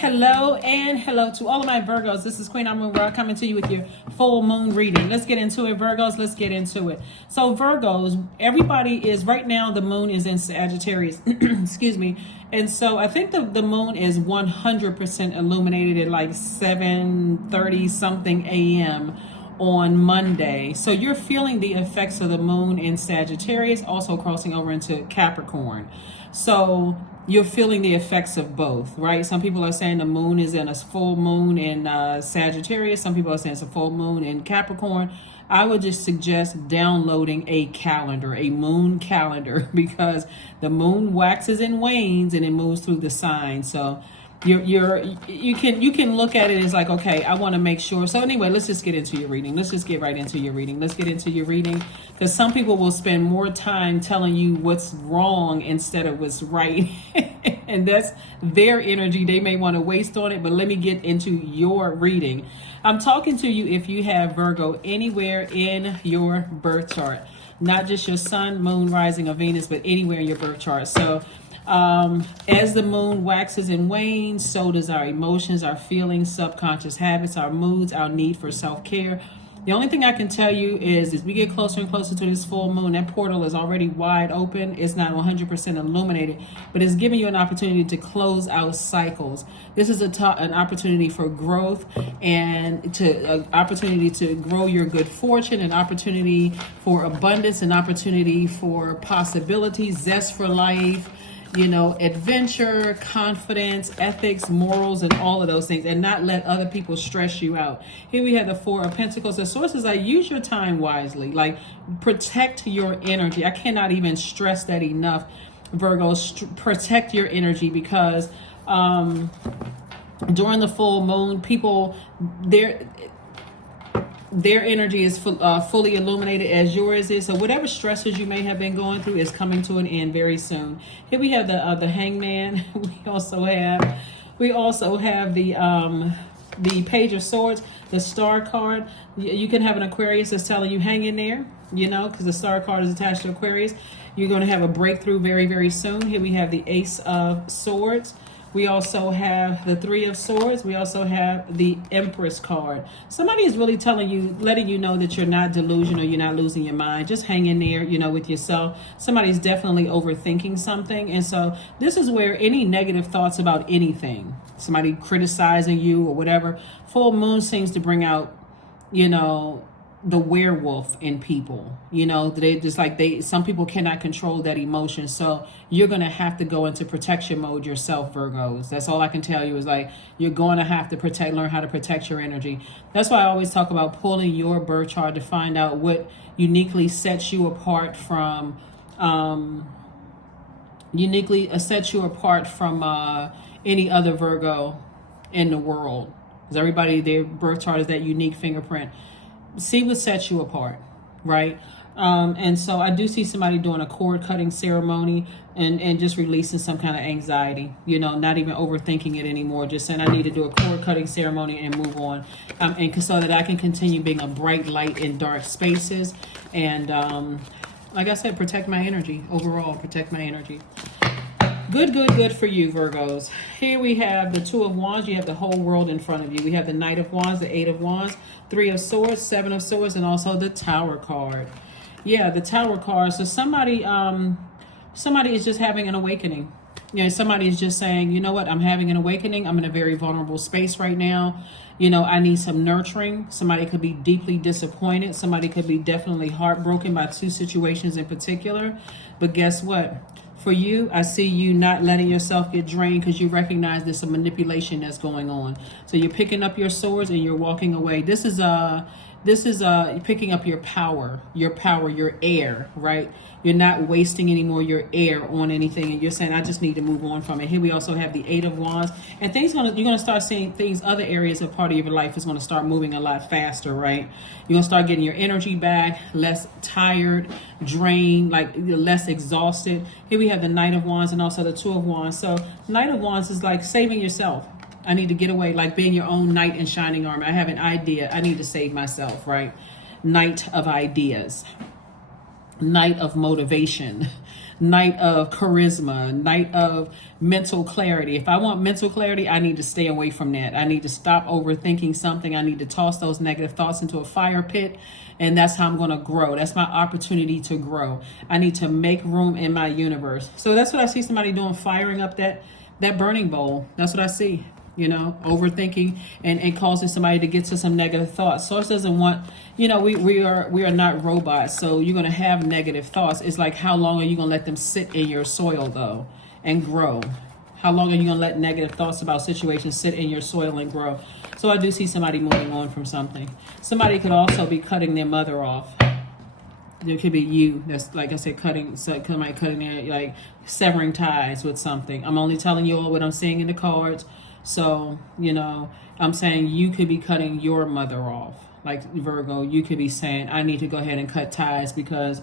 hello, and hello to all of my Virgos. This is Queen Amun Ra coming to you with your full moon reading. Let's get into it, Virgos. Let's get into it. So, Virgos, everybody is right now. The moon is in Sagittarius. Excuse me. And so I think the moon is 100% illuminated at like 7:30 something a.m. on Monday. So you're feeling the effects of the moon in Sagittarius, also crossing over into Capricorn. So you're feeling the effects of both, right? Some people are saying the moon is in a full moon in Sagittarius. Some people are saying it's a full moon in Capricorn. I would just suggest downloading a calendar, a moon calendar, because the moon waxes and wanes and it moves through the signs. So you can look at it as like, okay, I want to make sure. So anyway, let's just get into your reading. Let's just get right into your reading. Let's get into your reading, because some people will spend more time telling you what's wrong instead of what's right. And that's their energy. They may want to waste on it, but let me get into your reading. I'm talking to you if you have Virgo anywhere in your birth chart, not just your sun, moon, rising, or Venus, but anywhere in your birth chart. So as the moon waxes and wanes, so does our emotions, our feelings, subconscious habits, our moods, our need for self-care. The only thing I can tell you is as we get closer and closer to this full moon, that portal is already wide open. It's not 100% illuminated, but it's giving you an opportunity to close out cycles. This is an opportunity for growth and an opportunity to grow your good fortune, an opportunity for abundance, an opportunity for possibilities, zest for life, adventure, confidence, ethics, morals, and all of those things, and not let other people stress you out. Here we have the Four of Pentacles. The source is like, use your time wisely, like protect your energy. I cannot even stress that enough, Virgos. Protect your energy, because during the full moon, people, their energy is fully illuminated as yours is. So whatever stresses you may have been going through is coming to an end very soon. Here we have the Hangman. We also have the Page of Swords, the Star card. You can have an Aquarius that's telling you hang in there, because the Star card is attached to Aquarius. You're going to have a breakthrough very, very soon. Here we have the Ace of Swords. We also have the Three of Swords. We also have the Empress card. Somebody is really telling you, letting you know that you're not delusional, you're not losing your mind. Just hang in there, with yourself. Somebody's definitely overthinking something. And so this is where any negative thoughts about anything, somebody criticizing you or whatever, full moon seems to bring out, the werewolf in people. They just some people cannot control that emotion. So you're going to have to go into protection mode yourself, Virgos. That's all I can tell you is you're going to have to learn how to protect your energy. That's why I always talk about pulling your birth chart to find out what uniquely sets you apart from any other Virgo in the world. Because everybody, their birth chart is that unique fingerprint. See what sets you apart, right? And so I do see somebody doing a cord cutting ceremony and just releasing some kind of anxiety, not even overthinking it anymore. Just saying, I need to do a cord cutting ceremony and move on. And so that I can continue being a bright light in dark spaces. And like I said, protect my energy overall, protect my energy. Good for you, Virgos. Here we have the Two of Wands. You have the whole world in front of you. We have the Knight of Wands, the Eight of Wands, Three of Swords, Seven of Swords, and also the Tower card. Yeah, the Tower card. So somebody is just having an awakening. Somebody is just saying, you know what, I'm having an awakening. I'm in a very vulnerable space right now. I need some nurturing. Somebody could be deeply disappointed. Somebody could be definitely heartbroken by two situations in particular. But guess what? For you, I see you not letting yourself get drained because you recognize there's some manipulation that's going on. So you're picking up your swords and you're walking away. This is picking up your power, your air, right? You're not wasting any more your air on anything, and you're saying, I just need to move on from it. Here we also have the Eight of Wands, and you're gonna start seeing things, other areas of part of your life is gonna start moving a lot faster, right? You're gonna start getting your energy back, less tired, drained, like less exhausted. Here we have the Knight of Wands and also the Two of Wands. So Knight of Wands is like saving yourself. I need to get away, like being your own knight in shining armor. I have an idea. I need to save myself, right? Knight of ideas. Night of motivation, night of charisma, night of mental clarity. If I want mental clarity, I need to stay away from that. I need to stop overthinking something. I need to toss those negative thoughts into a fire pit, and that's how I'm going to grow. That's my opportunity to grow. I need to make room in my universe. So that's what I see somebody doing, firing up that burning bowl. That's what I see. Overthinking and causing somebody to get to some negative thoughts. Source doesn't want, we are not robots. So you're going to have negative thoughts. It's like, how long are you going to let them sit in your soil though and grow? How long are you going to let negative thoughts about situations sit in your soil and grow? So I do see somebody moving on from something. Somebody could also be cutting their mother off. There could be you that's, like I said, cutting their, like severing ties with something. I'm only telling you all what I'm seeing in the cards. So, I'm saying you could be cutting your mother off. Like Virgo, you could be saying, I need to go ahead and cut ties because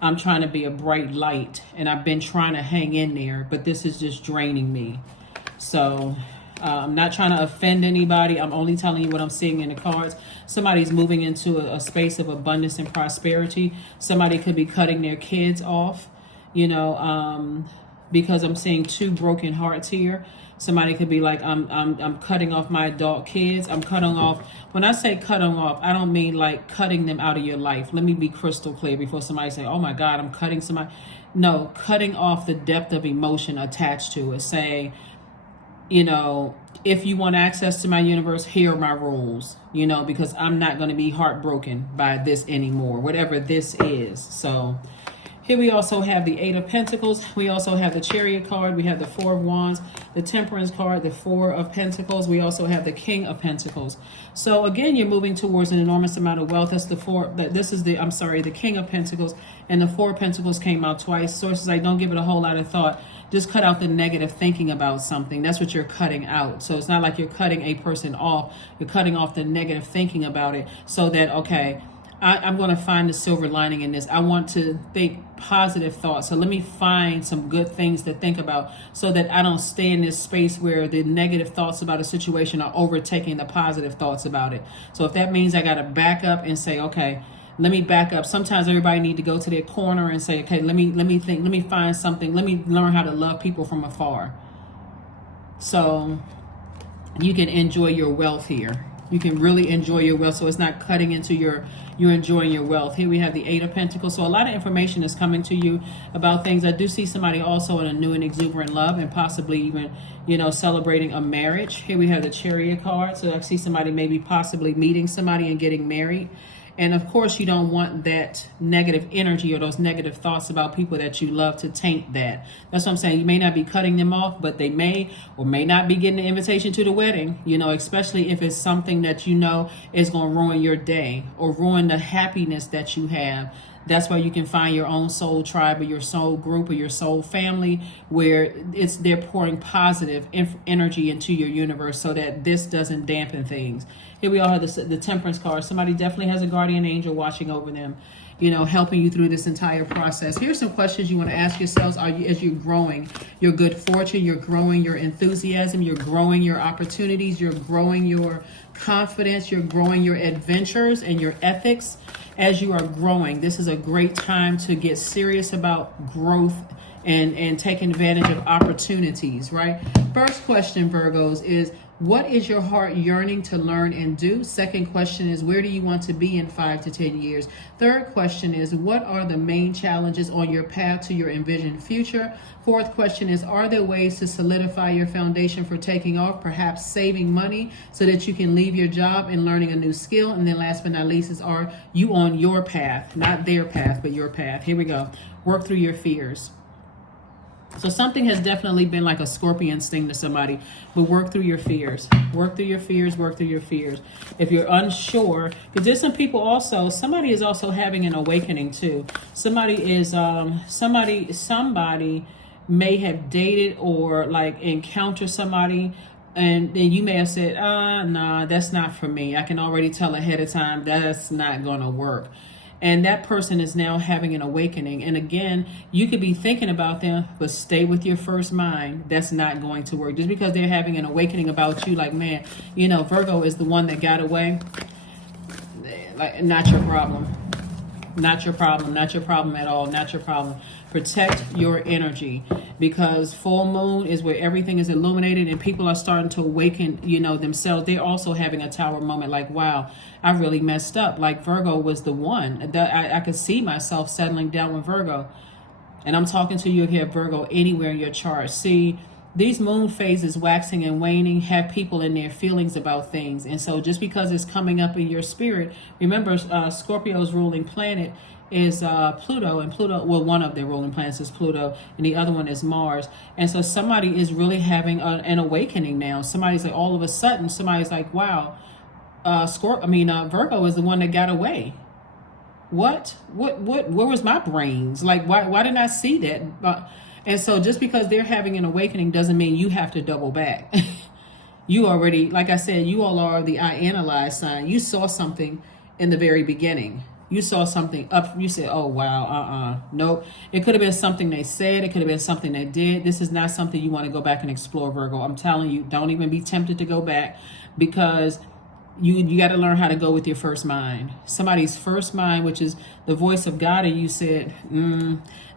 I'm trying to be a bright light and I've been trying to hang in there, but this is just draining me. So I'm not trying to offend anybody. I'm only telling you what I'm seeing in the cards. Somebody's moving into a space of abundance and prosperity. Somebody could be cutting their kids off, because I'm seeing two broken hearts here. Somebody could be like, I'm cutting off my adult kids. I'm cutting off. When I say cutting off, I don't mean like cutting them out of your life. Let me be crystal clear before somebody say, oh my God, I'm cutting somebody. No, cutting off the depth of emotion attached to it. Saying, if you want access to my universe, here are my rules, because I'm not going to be heartbroken by this anymore, whatever this is. So here we also have the Eight of Pentacles. We also have the Chariot card. We have the Four of Wands, the Temperance card, the Four of Pentacles. We also have the King of Pentacles. So again, you're moving towards an enormous amount of wealth. That's the King of Pentacles, and the Four of Pentacles came out twice. Sources like, don't give it a whole lot of thought. Just cut out the negative thinking about something. That's what you're cutting out. So it's not like you're cutting a person off. You're cutting off the negative thinking about it so that, okay, I'm going to find the silver lining in this. I want to think positive thoughts. So let me find some good things to think about so that I don't stay in this space where the negative thoughts about a situation are overtaking the positive thoughts about it. So if that means I got to back up and say, okay, let me back up. Sometimes everybody need to go to their corner and say, okay, let me think, let me find something. Let me learn how to love people from afar. So you can enjoy your wealth here. You can really enjoy your wealth. So it's not cutting into you're enjoying your wealth. Here we have the Eight of Pentacles. So a lot of information is coming to you about things. I do see somebody also in a new and exuberant love and possibly even, celebrating a marriage. Here we have the Chariot card. So I see somebody maybe possibly meeting somebody and getting married. And of course, you don't want that negative energy or those negative thoughts about people that you love to taint that. That's what I'm saying. You may not be cutting them off, but they may or may not be getting the invitation to the wedding, especially if it's something that is going to ruin your day or ruin the happiness that you have. That's why you can find your own soul tribe or your soul group or your soul family where they're pouring positive energy into your universe so that this doesn't dampen things. Here we all have the Temperance card. Somebody definitely has a guardian angel watching over them, helping you through this entire process. Here's some questions you want to ask yourselves as you're growing your good fortune, you're growing your enthusiasm, you're growing your opportunities, you're growing your confidence, you're growing your adventures and your ethics. As you are growing, this is a great time to get serious about growth and taking advantage of opportunities, right? First question, Virgos, is what is your heart yearning to learn and do? Second question is, where do you want to be in 5 to 10 years? Third question is, what are the main challenges on your path to your envisioned future? Fourth question is, are there ways to solidify your foundation for taking off, perhaps saving money so that you can leave your job and learning a new skill? And then last but not least is, are you on your path, not their path, but your path? Here we go. Work through your fears. So something has definitely been like a scorpion sting to somebody, but work through your fears. Work through your fears, work through your fears. If you're unsure, because there's some people also, somebody is also having an awakening too. Somebody may have dated or like encountered somebody, and then you may have said, nah, that's not for me. I can already tell ahead of time that's not gonna work. And that person is now having an awakening. And again, you could be thinking about them, but stay with your first mind. That's not going to work. Just because they're having an awakening about you, like, man, Virgo is the one that got away. Like, not your problem. Not your problem. Not your problem at all. Not your problem. Protect your energy, because full moon is where everything is illuminated and people are starting to awaken, themselves. They're also having a tower moment, like, wow, I really messed up. Like Virgo was the one that I could see myself settling down with Virgo. And I'm talking to you here, Virgo, anywhere in your chart. See, these moon phases, waxing and waning, have people in their feelings about things. And so just because it's coming up in your spirit, remember, Scorpio's ruling planet is Pluto, and Pluto, well, one of their ruling planets is Pluto, and the other one is Mars. And so somebody is really having an awakening now. Somebody's like, all of a sudden, somebody's like, wow, Virgo is the one that got away. What, where was my brains? Like, why didn't I see that? And so just because they're having an awakening doesn't mean you have to double back. You already, like I said, you all are the I analyze sign. You saw something in the very beginning. You saw something up. You said, oh, wow, nope. It could have been something they said. It could have been something they did. This is not something you want to go back and explore, Virgo. I'm telling you, don't even be tempted to go back, because you got to learn how to go with your first mind. Somebody's first mind, which is the voice of God, and you said,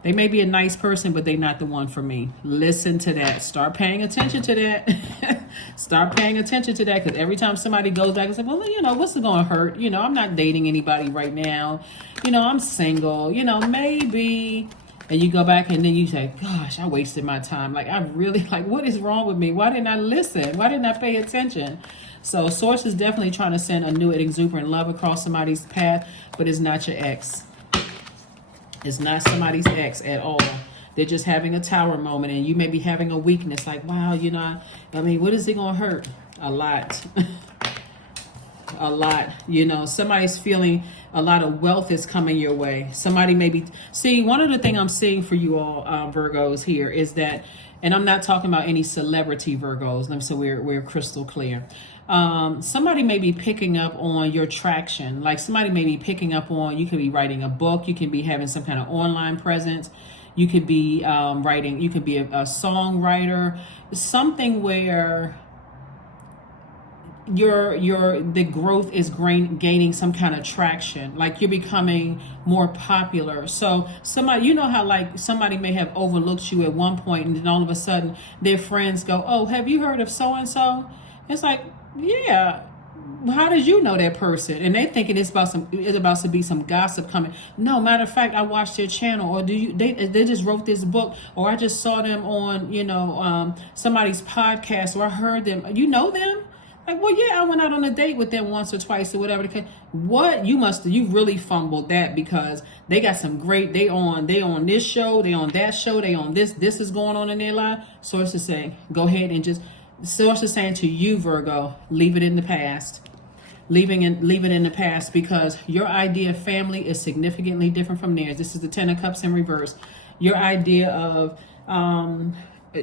they may be a nice person, but they're not the one for me. Listen to that. Start paying attention to that. Start paying attention to that, because every time somebody goes back and says, well, what's it going to hurt? I'm not dating anybody right now. I'm single, maybe. And you go back and then you say, gosh, I wasted my time. Like, I really, what is wrong with me? Why didn't I listen? Why didn't I pay attention? So Source is definitely trying to send a new and exuberant love across somebody's path, but it's not your ex. It's not somebody's ex at all. They're just having a tower moment, and you may be having a weakness. Like, wow, what is it going to hurt? A lot. A lot. Somebody's feeling a lot of wealth is coming your way. Somebody may be... See, one of the things I'm seeing for you all, Virgos, here is that, and I'm not talking about any celebrity Virgos, so we're crystal clear. Somebody may be picking up on your traction. Like, somebody may be picking up on, you could be writing a book, you can be having some kind of online presence, you could be writing, you could be a songwriter, something where the growth is gaining some kind of traction, like you're becoming more popular. So somebody, how like somebody may have overlooked you at one point, and then all of a sudden their friends go, oh, have you heard of so and so? It's like, yeah, how did you know that person? And they thinking it's about to be some gossip coming. No, matter of fact, I watched their channel, or they just wrote this book, or I just saw them on somebody's podcast, or I heard them. You know them? Like, well, yeah, I went out on a date with them once or twice or whatever. What? You really fumbled that, because they got some great, they on this show, they on that show, they on this is going on in their life. Source is saying, go ahead and Source is saying to you, Virgo, leave it in the past. Leave it in the past, because your idea of family is significantly different from theirs. This is the Ten of Cups in reverse. Your idea of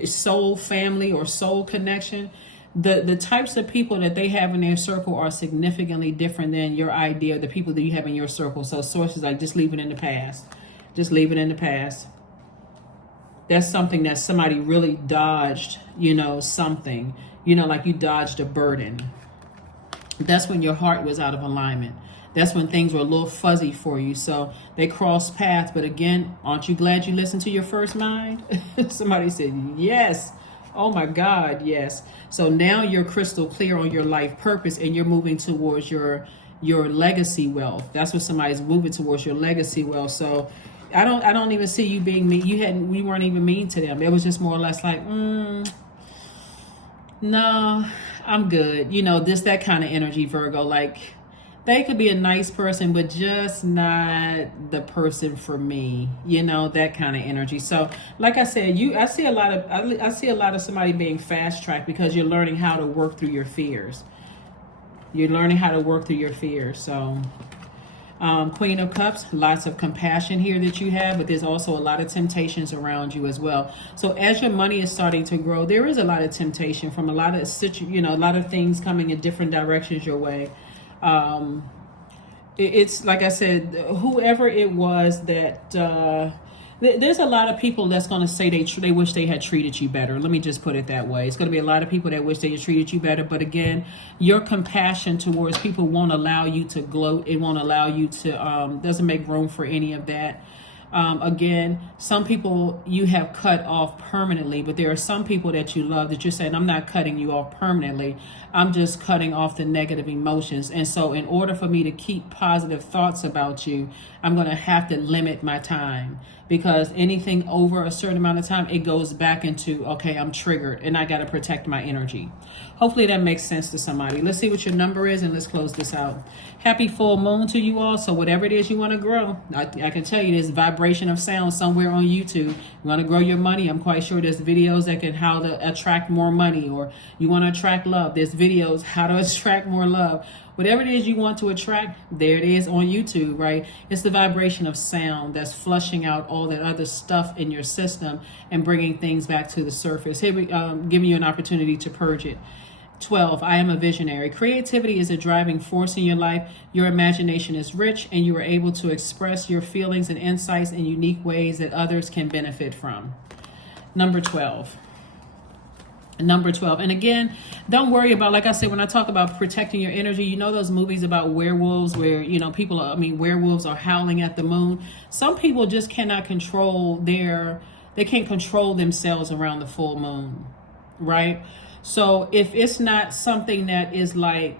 soul family or soul connection, the types of people that they have in their circle are significantly different than your idea of the people that you have in your circle. So Source is like, just leave it in the past. Just leave it in the past. That's something that somebody really dodged, something, like you dodged a burden. That's when your heart was out of alignment. That's when things were a little fuzzy for you. So they crossed paths. But again, aren't you glad you listened to your first mind? Somebody said, yes. Oh my God, yes. So now you're crystal clear on your life purpose, and you're moving towards your legacy wealth. That's what somebody's moving towards, your legacy wealth. So I don't even see you being mean. We weren't even mean to them. It was just more or less like, no, I'm good. That kind of energy, Virgo. Like, they could be a nice person, but just not the person for me. That kind of energy. So, like I said, I see a lot of somebody being fast tracked, because you're learning how to work through your fears. You're learning how to work through your fears. So, Queen of Cups, lots of compassion here that you have, but there's also a lot of temptations around you as well. So as your money is starting to grow, there is a lot of temptation from a lot of a lot of things coming in different directions your way. It's like I said, whoever it was that There's a lot of people that's going to say they wish they had treated you better. Let me just put it that way. It's going to be a lot of people that wish they had treated you better. But again, your compassion towards people won't allow you to gloat. It won't allow you to, doesn't make room for any of that. Again, some people you have cut off permanently, but there are some people that you love that you're saying, I'm not cutting you off permanently. I'm just cutting off the negative emotions. And so in order for me to keep positive thoughts about you, I'm going to have to limit my time, because anything over a certain amount of time, it goes back into, okay, I'm triggered and I got to protect my energy. Hopefully that makes sense to somebody. Let's see what your number is and let's close this out. Happy full moon to you all. So whatever it is you want to grow, I can tell you there's vibration of sound somewhere on YouTube. You want to grow your money, I'm quite sure there's videos that can how to attract more money, or you want to attract love. There's videos how to attract more love. Whatever it is you want to attract, there it is on YouTube, right? It's the vibration of sound that's flushing out all that other stuff in your system and bringing things back to the surface. Here we giving you an opportunity to purge it. 12, I am a visionary. Creativity is a driving force in your life. Your imagination is rich and you are able to express your feelings and insights in unique ways that others can benefit from. Number 12. Number 12. And again, don't worry about, like I said, when I talk about protecting your energy, you know those movies about werewolves where, you know, werewolves are howling at the moon. Some people just cannot control they can't control themselves around the full moon, right? So if it's not something that is like,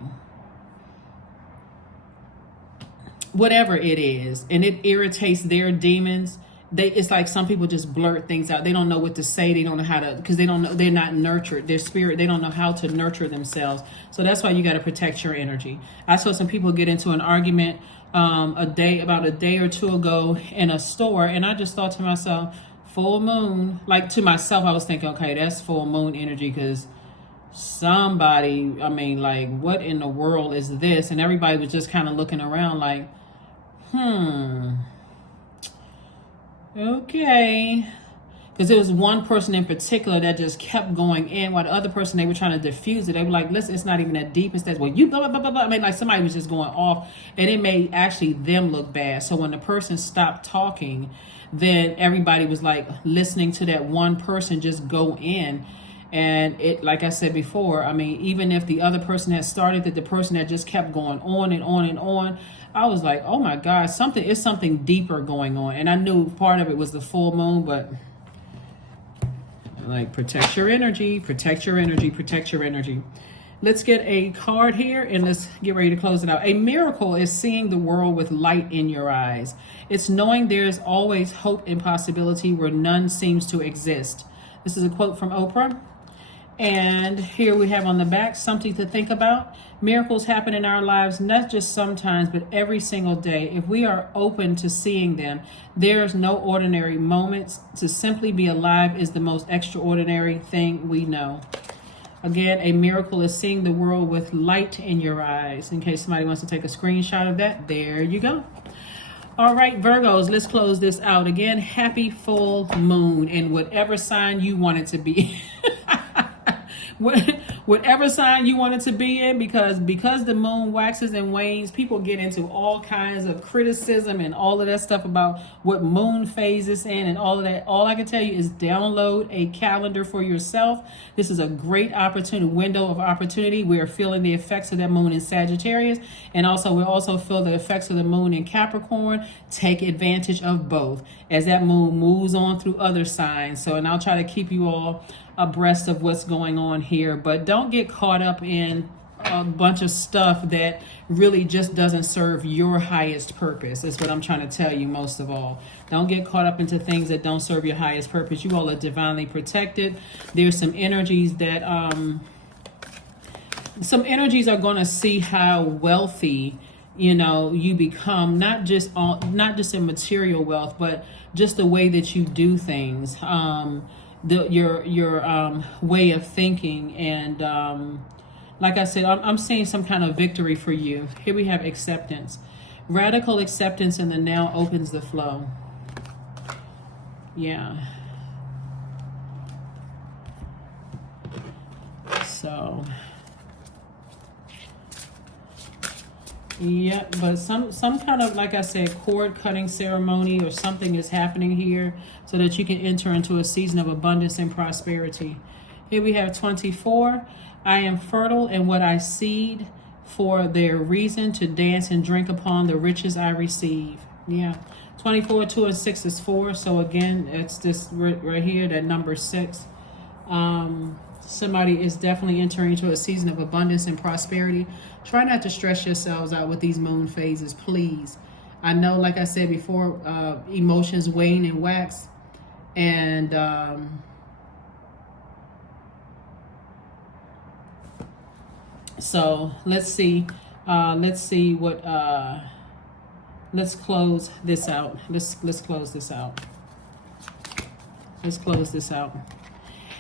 whatever it is, and it irritates their demons, it's like some people just blurt things out. They don't know what to say. They don't know how to, because they don't know, they're not nurtured. Their spirit, they don't know how to nurture themselves. So that's why you got to protect your energy. I saw some people get into an argument about a day or two ago in a store, and I just thought to myself, full moon, like to myself, I was thinking, okay, that's full moon energy, because somebody, like, what in the world is this? And everybody was just kind of looking around like, okay. Because there was one person in particular that just kept going in, while the other person, they were trying to diffuse it. They were like, listen, it's not even that deep. It's that, well, you blah, blah, blah, blah. Like somebody was just going off, and it made actually them look bad. So when the person stopped talking, then everybody was like listening to that one person just go in. And it, like I said before, even if the other person had started, that the person that just kept going on and on and on, I was like, oh my God, it's something deeper going on. And I knew part of it was the full moon, but like, protect your energy, protect your energy, protect your energy. Let's get a card here and let's get ready to close it out. A miracle is seeing the world with light in your eyes. It's knowing there's always hope and possibility where none seems to exist. This is a quote from Oprah. And here we have on the back, something to think about. Miracles happen in our lives, not just sometimes, but every single day. If we are open to seeing them, there is no ordinary moments. To simply be alive is the most extraordinary thing we know. Again, a miracle is seeing the world with light in your eyes. In case somebody wants to take a screenshot of that, there you go. All right, Virgos, let's close this out. Again, happy full moon in whatever sign you want it to be. Whatever sign you want it to be in, because the moon waxes and wanes, people get into all kinds of criticism and all of that stuff about what moon phase is in and all of that. All I can tell you is download a calendar for yourself. This is a great window of opportunity. We're feeling the effects of that moon in Sagittarius, and we also feel the effects of the moon in Capricorn. Take advantage of both as that moon moves on through other signs. And I'll try to keep you all abreast of what's going on here, but don't get caught up in a bunch of stuff that really just doesn't serve your highest purpose. Is what I'm trying to tell you most of all. Don't get caught up into things that don't serve your highest purpose. You all are divinely protected. There's some energies that are going to see how wealthy you become, not just in material wealth, but just the way that you do things. Your way of thinking, and like I said, I'm seeing some kind of victory for you. Here we have acceptance. Radical acceptance in the now opens the flow. Yeah. So Yeah, but some kind of, like I said, cord cutting ceremony or something is happening here so that you can enter into a season of abundance and prosperity. Here we have 24. I am fertile in what I seed, for their reason to dance and drink upon the riches I receive. Yeah. 24, 2, and 6 is 4. So again, it's this right here, that number 6. Somebody is definitely entering into a season of abundance and prosperity. Try not to stress yourselves out with these moon phases, please. I know, like I said before, emotions wane and wax. And so let's see what let's close this out. Let's close this out. Let's close this out.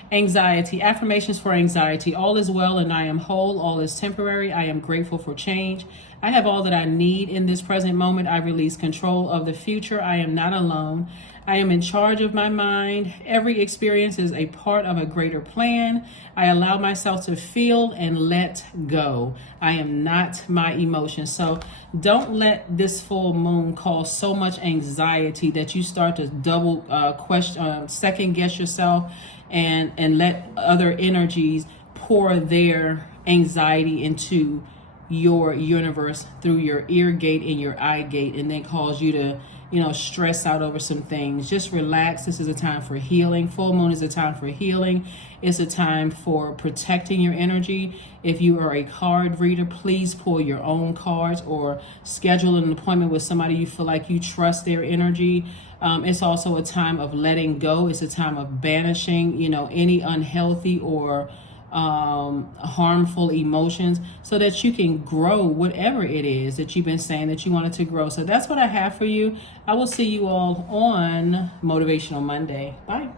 Anxiety. Affirmations for anxiety. All is well and I am whole. All is temporary. I am grateful for change. I have all that I need in this present moment. I release control of the future. I am not alone. I am in charge of my mind. Every experience is a part of a greater plan. I allow myself to feel and let go. I am not my emotions. So don't let this full moon cause so much anxiety that you start to double second guess yourself and let other energies pour their anxiety into your universe through your ear gate and your eye gate, and then cause you to stress out over some things. Just relax. This is a time for healing. Full moon is a time for healing. It's a time for protecting your energy. If you are a card reader, please pull your own cards or schedule an appointment with somebody you feel like you trust their energy. It's also a time of letting go. It's a time of banishing, any unhealthy or harmful emotions, so that you can grow whatever it is that you've been saying that you wanted to grow. So that's what I have for you. I will see you all on Motivational Monday. Bye.